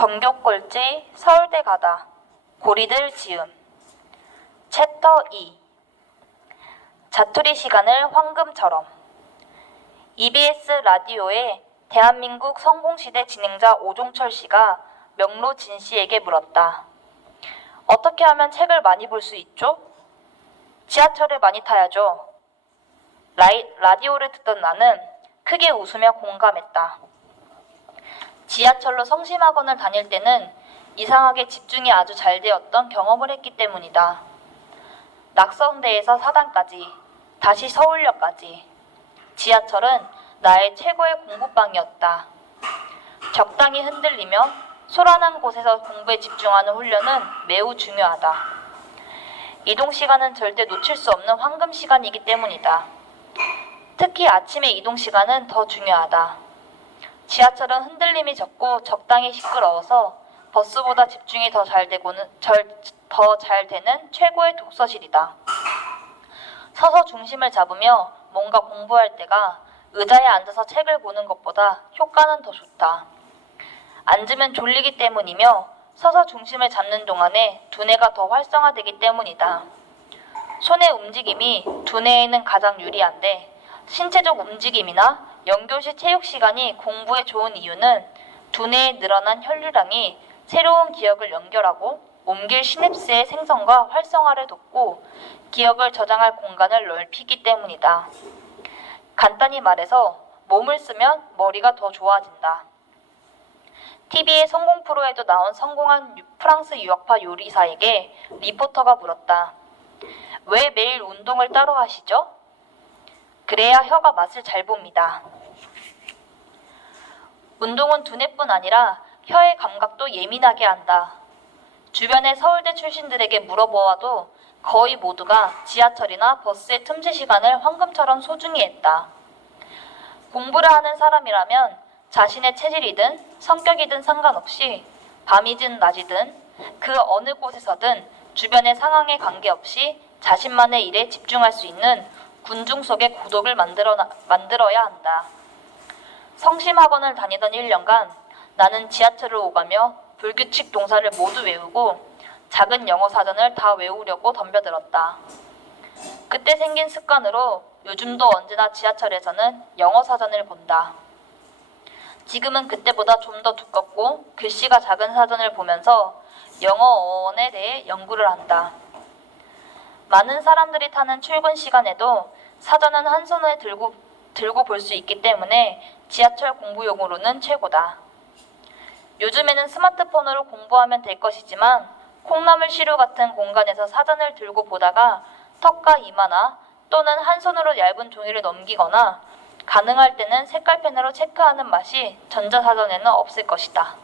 전교 꼴찌 서울대 가다 고리들 지음. 챕터 2 자투리 시간을 황금처럼. EBS 라디오의 대한민국 성공시대 진행자 오종철 씨가 명로 진 씨에게 물었다. 어떻게 하면 책을 많이 볼 수 있죠? 지하철을 많이 타야죠. 라디오를 듣던 나는 크게 웃으며 공감했다. 지하철로 성심학원을 다닐 때는 이상하게 집중이 아주 잘 되었던 경험을 했기 때문이다. 낙성대에서 사당까지, 다시 서울역까지. 지하철은 나의 최고의 공부방이었다. 적당히 흔들리며 소란한 곳에서 공부에 집중하는 훈련은 매우 중요하다. 이동시간은 절대 놓칠 수 없는 황금시간이기 때문이다. 특히 아침의 이동시간은 더 중요하다. 지하철은 흔들림이 적고 적당히 시끄러워서 버스보다 집중이 더 잘 되는 최고의 독서실이다. 서서 중심을 잡으며 뭔가 공부할 때가 의자에 앉아서 책을 보는 것보다 효과는 더 좋다. 앉으면 졸리기 때문이며 서서 중심을 잡는 동안에 두뇌가 더 활성화되기 때문이다. 손의 움직임이 두뇌에는 가장 유리한데 신체적 움직임이나 연교시 체육 시간이 공부에 좋은 이유는 두뇌에 늘어난 혈류량이 새로운 기억을 연결하고 옮길 시냅스의 생성과 활성화를 돕고 기억을 저장할 공간을 넓히기 때문이다. 간단히 말해서 몸을 쓰면 머리가 더 좋아진다. TV의 성공 프로에도 나온 성공한 프랑스 유학파 요리사에게 리포터가 물었다. 왜 매일 운동을 따로 하시죠? 그래야 혀가 맛을 잘 봅니다. 운동은 두뇌뿐 아니라 혀의 감각도 예민하게 한다. 주변의 서울대 출신들에게 물어보아도 거의 모두가 지하철이나 버스의 틈새 시간을 황금처럼 소중히 했다. 공부를 하는 사람이라면 자신의 체질이든 성격이든 상관없이 밤이든 낮이든 그 어느 곳에서든 주변의 상황에 관계없이 자신만의 일에 집중할 수 있는 군중 속의 고독을 만들어야 한다. 성심학원을 다니던 1년간 나는 지하철을 오가며 불규칙 동사를 모두 외우고 작은 영어 사전을 다 외우려고 덤벼들었다. 그때 생긴 습관으로 요즘도 언제나 지하철에서는 영어 사전을 본다. 지금은 그때보다 좀 더 두껍고 글씨가 작은 사전을 보면서 영어 어원에 대해 연구를 한다. 많은 사람들이 타는 출근 시간에도 사전은 한 손에 들고 볼 수 있기 때문에 지하철 공부용으로는 최고다. 요즘에는 스마트폰으로 공부하면 될 것이지만 콩나물 시루 같은 공간에서 사전을 들고 보다가 턱과 이마나 또는 한 손으로 얇은 종이를 넘기거나 가능할 때는 색깔펜으로 체크하는 맛이 전자사전에는 없을 것이다.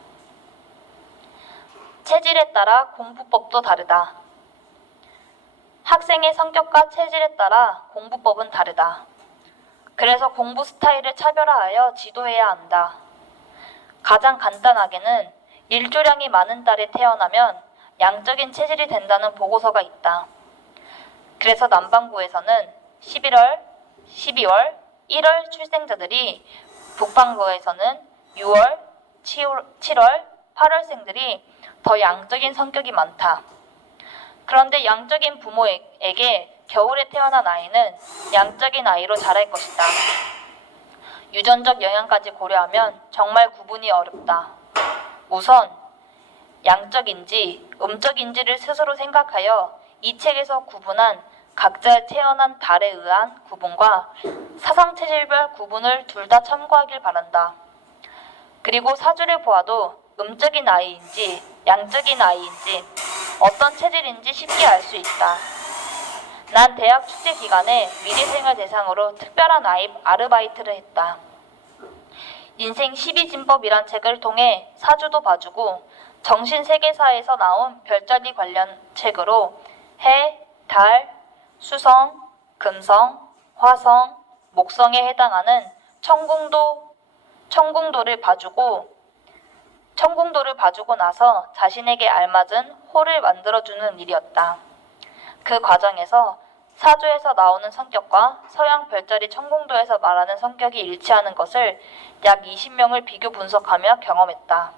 체질에 따라 공부법도 다르다. 학생의 성격과 체질에 따라 공부법은 다르다. 그래서 공부 스타일을 차별화하여 지도해야 한다. 가장 간단하게는 일조량이 많은 딸이 태어나면 양적인 체질이 된다는 보고서가 있다. 그래서 남반구에서는 11월, 12월, 1월 출생자들이 북반구에서는 6월, 7월, 8월생들이 더 양적인 성격이 많다. 그런데 양적인 부모에게 겨울에 태어난 아이는 양적인 아이로 자랄 것이다. 유전적 영향까지 고려하면 정말 구분이 어렵다. 우선 양적인지 음적인지를 스스로 생각하여 이 책에서 구분한 각자의 태어난 달에 의한 구분과 사상체질별 구분을 둘 다 참고하길 바란다. 그리고 사주를 보아도 음적인 아이인지 양적인 아이인지 어떤 체질인지 쉽게 알 수 있다. 난 대학 축제 기간에 미래생을 대상으로 특별한 아르바이트를 했다. 인생 12진법이란 책을 통해 사주도 봐주고 정신세계사에서 나온 별자리 관련 책으로 해, 달, 수성, 금성, 화성, 목성에 해당하는 천궁도를 봐주고 나서 자신에게 알맞은 호를 만들어주는 일이었다. 그 과정에서 사주에서 나오는 성격과 서양 별자리 천궁도에서 말하는 성격이 일치하는 것을 약 20명을 비교 분석하며 경험했다.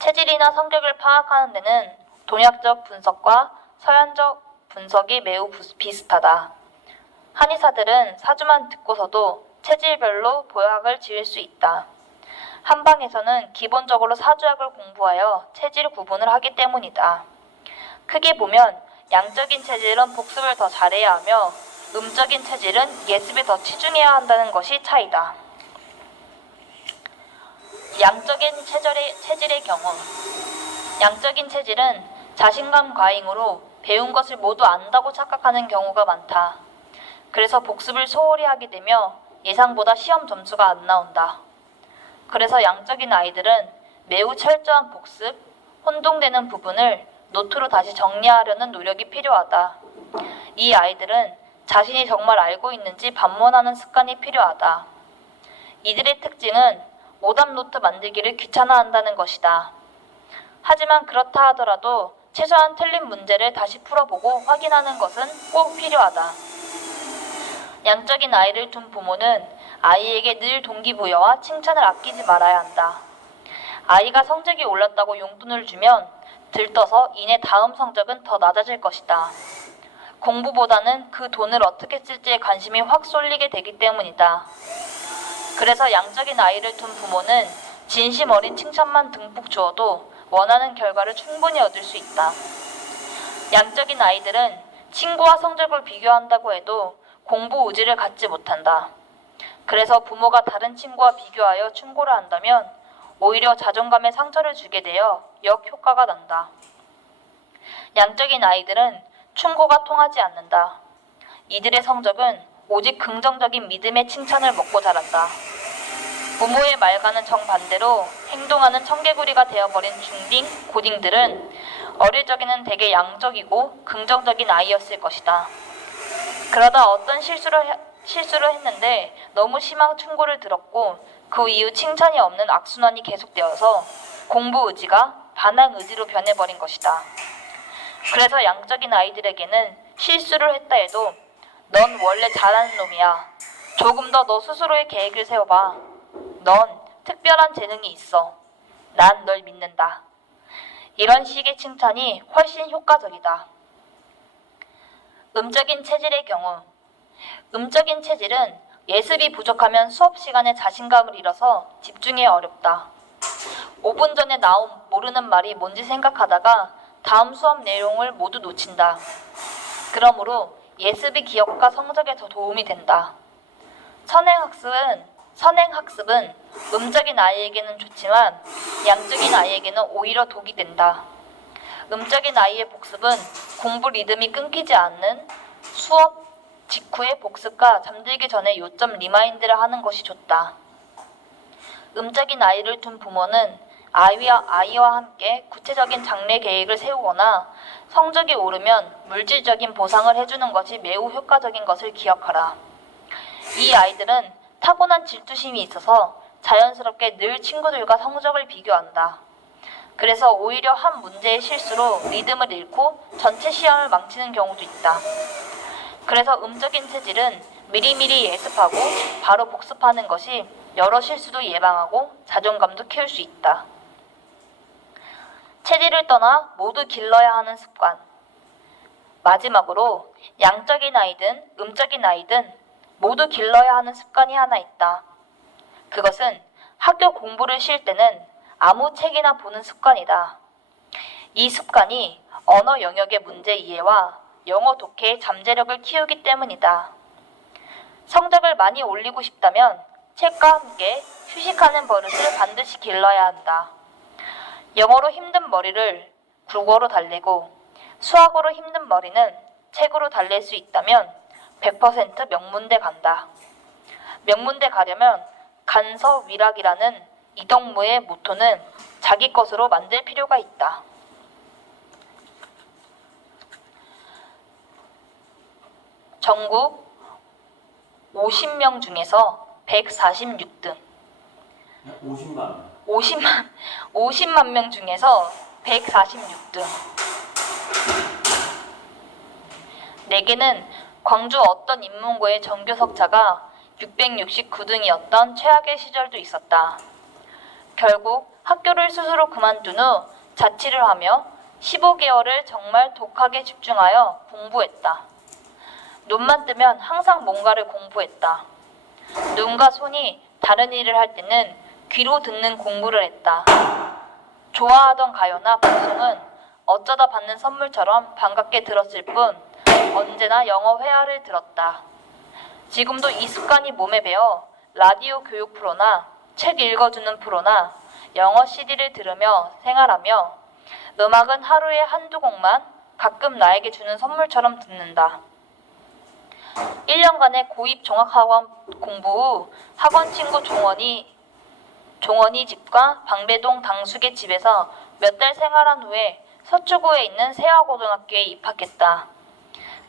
체질이나 성격을 파악하는 데는 동양적 분석과 서양적 분석이 매우 비슷하다. 한의사들은 사주만 듣고서도 체질별로 보약을 지을 수 있다. 한방에서는 기본적으로 사주학을 공부하여 체질 구분을 하기 때문이다. 크게 보면 양적인 체질은 복습을 더 잘해야 하며 음적인 체질은 예습에 더 치중해야 한다는 것이 차이다. 양적인 체질의 경우 양적인 체질은 자신감 과잉으로 배운 것을 모두 안다고 착각하는 경우가 많다. 그래서 복습을 소홀히 하게 되며 예상보다 시험 점수가 안 나온다. 그래서 양적인 아이들은 매우 철저한 복습, 혼동되는 부분을 노트로 다시 정리하려는 노력이 필요하다. 이 아이들은 자신이 정말 알고 있는지 반문하는 습관이 필요하다. 이들의 특징은 오답 노트 만들기를 귀찮아한다는 것이다. 하지만 그렇다 하더라도 최소한 틀린 문제를 다시 풀어보고 확인하는 것은 꼭 필요하다. 양적인 아이를 둔 부모는 아이에게 늘 동기부여와 칭찬을 아끼지 말아야 한다. 아이가 성적이 올랐다고 용돈을 주면 들떠서 이내 다음 성적은 더 낮아질 것이다. 공부보다는 그 돈을 어떻게 쓸지에 관심이 확 쏠리게 되기 때문이다. 그래서 양적인 아이를 둔 부모는 진심 어린 칭찬만 듬뿍 주어도 원하는 결과를 충분히 얻을 수 있다. 양적인 아이들은 친구와 성적을 비교한다고 해도 공부 의지를 갖지 못한다. 그래서 부모가 다른 친구와 비교하여 충고를 한다면 오히려 자존감에 상처를 주게 되어 역효과가 난다. 양적인 아이들은 충고가 통하지 않는다. 이들의 성적은 오직 긍정적인 믿음의 칭찬을 먹고 자란다. 부모의 말과는 정반대로 행동하는 청개구리가 되어버린 중딩, 고딩들은 어릴 적에는 되게 양적이고 긍정적인 아이였을 것이다. 그러다 어떤 실수를 했는데 너무 심한 충고를 들었고 그 이후 칭찬이 없는 악순환이 계속되어서 공부 의지가 반항 의지로 변해버린 것이다. 그래서 양적인 아이들에게는 실수를 했다 해도 넌 원래 잘하는 놈이야. 조금 더 너 스스로의 계획을 세워봐. 넌 특별한 재능이 있어. 난 널 믿는다. 이런 식의 칭찬이 훨씬 효과적이다. 음적인 체질의 경우 음적인 체질은 예습이 부족하면 수업 시간에 자신감을 잃어서 집중이 어렵다. 5분 전에 나온 모르는 말이 뭔지 생각하다가 다음 수업 내용을 모두 놓친다. 그러므로 예습이 기억과 성적에 더 도움이 된다. 선행학습은 음적인 아이에게는 좋지만 양적인 아이에게는 오히려 독이 된다. 음적인 아이의 복습은 공부 리듬이 끊기지 않는 수업 직후의 복습과 잠들기 전에 요점 리마인드를 하는 것이 좋다. 음적인 아이를 둔 부모는 아이와 함께 구체적인 장래 계획을 세우거나 성적이 오르면 물질적인 보상을 해주는 것이 매우 효과적인 것을 기억하라. 이 아이들은 타고난 질투심이 있어서 자연스럽게 늘 친구들과 성적을 비교한다. 그래서 오히려 한 문제의 실수로 리듬을 잃고 전체 시험을 망치는 경우도 있다. 그래서 음적인 체질은 미리미리 예습하고 바로 복습하는 것이 여러 실수도 예방하고 자존감도 키울 수 있다. 체질을 떠나 모두 길러야 하는 습관. 마지막으로 양적인 아이든 음적인 아이든 모두 길러야 하는 습관이 하나 있다. 그것은 학교 공부를 쉴 때는 아무 책이나 보는 습관이다. 이 습관이 언어 영역의 문제 이해와 영어 독해의 잠재력을 키우기 때문이다. 성적을 많이 올리고 싶다면 책과 함께 휴식하는 버릇을 반드시 길러야 한다. 영어로 힘든 머리를 국어로 달래고 수학으로 힘든 머리는 책으로 달랠 수 있다면 100% 명문대 간다. 명문대 가려면 간서위락이라는 이덕무의 모토는 자기 것으로 만들 필요가 있다. 전국 50명 중에서 146등. 50만 명 중에서 146등. 내게는 광주 어떤 인문고의 전교석차가 669등이었던 최악의 시절도 있었다. 결국 학교를 스스로 그만둔 후 자취를 하며 15개월을 정말 독하게 집중하여 공부했다. 눈만 뜨면 항상 뭔가를 공부했다. 눈과 손이 다른 일을 할 때는 귀로 듣는 공부를 했다. 좋아하던 가요나 방송은 어쩌다 받는 선물처럼 반갑게 들었을 뿐 언제나 영어 회화를 들었다. 지금도 이 습관이 몸에 배어 라디오 교육 프로나 책 읽어주는 프로나 영어 CD를 들으며 생활하며 음악은 하루에 한두 곡만 가끔 나에게 주는 선물처럼 듣는다. 1년간의 고입 종합학원 공부 후 학원 친구 종원이 집과 방배동 당숙의 집에서 몇 달 생활한 후에 서초구에 있는 세화고등학교에 입학했다.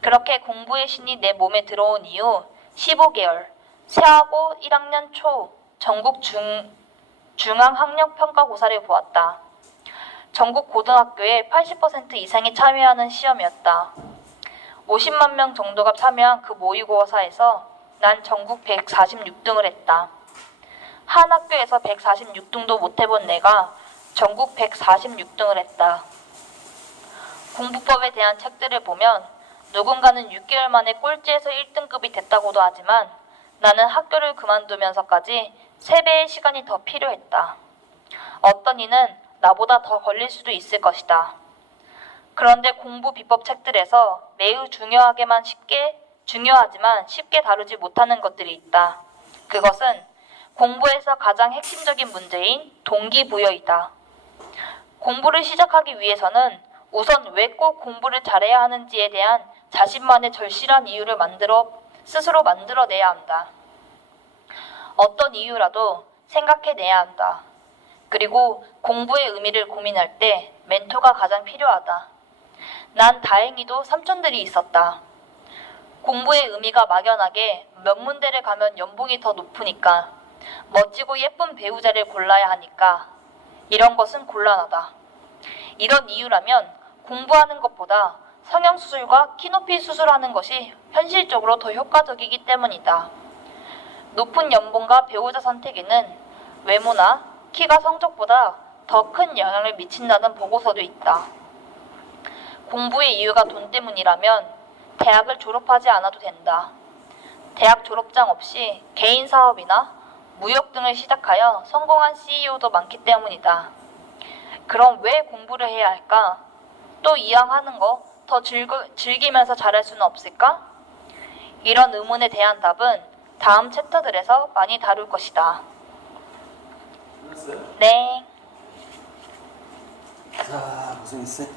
그렇게 공부의 신이 내 몸에 들어온 이후 15개월, 세화고 1학년 초 전국 중앙학력평가고사를 보았다. 전국 고등학교의 80% 이상이 참여하는 시험이었다. 50만 명 정도가 참여한 그 모의고사에서 난 전국 146등을 했다. 한 학교에서 146등도 못 해본 내가 전국 146등을 했다. 공부법에 대한 책들을 보면 누군가는 6개월 만에 꼴찌에서 1등급이 됐다고도 하지만 나는 학교를 그만두면서까지 3배의 시간이 더 필요했다. 어떤 이는 나보다 더 걸릴 수도 있을 것이다. 그런데 공부 비법 책들에서 매우 중요하지만 쉽게 다루지 못하는 것들이 있다. 그것은 공부에서 가장 핵심적인 문제인 동기부여이다. 공부를 시작하기 위해서는 우선 왜 꼭 공부를 잘해야 하는지에 대한 자신만의 절실한 이유를 스스로 만들어내야 한다. 어떤 이유라도 생각해내야 한다. 그리고 공부의 의미를 고민할 때 멘토가 가장 필요하다. 난 다행히도 삼촌들이 있었다. 공부의 의미가 막연하게 명문대를 가면 연봉이 더 높으니까, 멋지고 예쁜 배우자를 골라야 하니까, 이런 것은 곤란하다. 이런 이유라면 공부하는 것보다 성형수술과 키높이 수술하는 것이 현실적으로 더 효과적이기 때문이다. 높은 연봉과 배우자 선택에는 외모나 키가 성적보다 더 큰 영향을 미친다는 보고서도 있다. 공부의 이유가 돈 때문이라면 대학을 졸업하지 않아도 된다. 대학 졸업장 없이 개인 사업이나 무역 등을 시작하여 성공한 CEO도 많기 때문이다. 그럼 왜 공부를 해야 할까? 또 이왕 하는 거 더 즐기면서 잘할 수는 없을까? 이런 의문에 대한 답은 다음 챕터들에서 많이 다룰 것이다. 끝났어요? 네. 자, 고생했어요.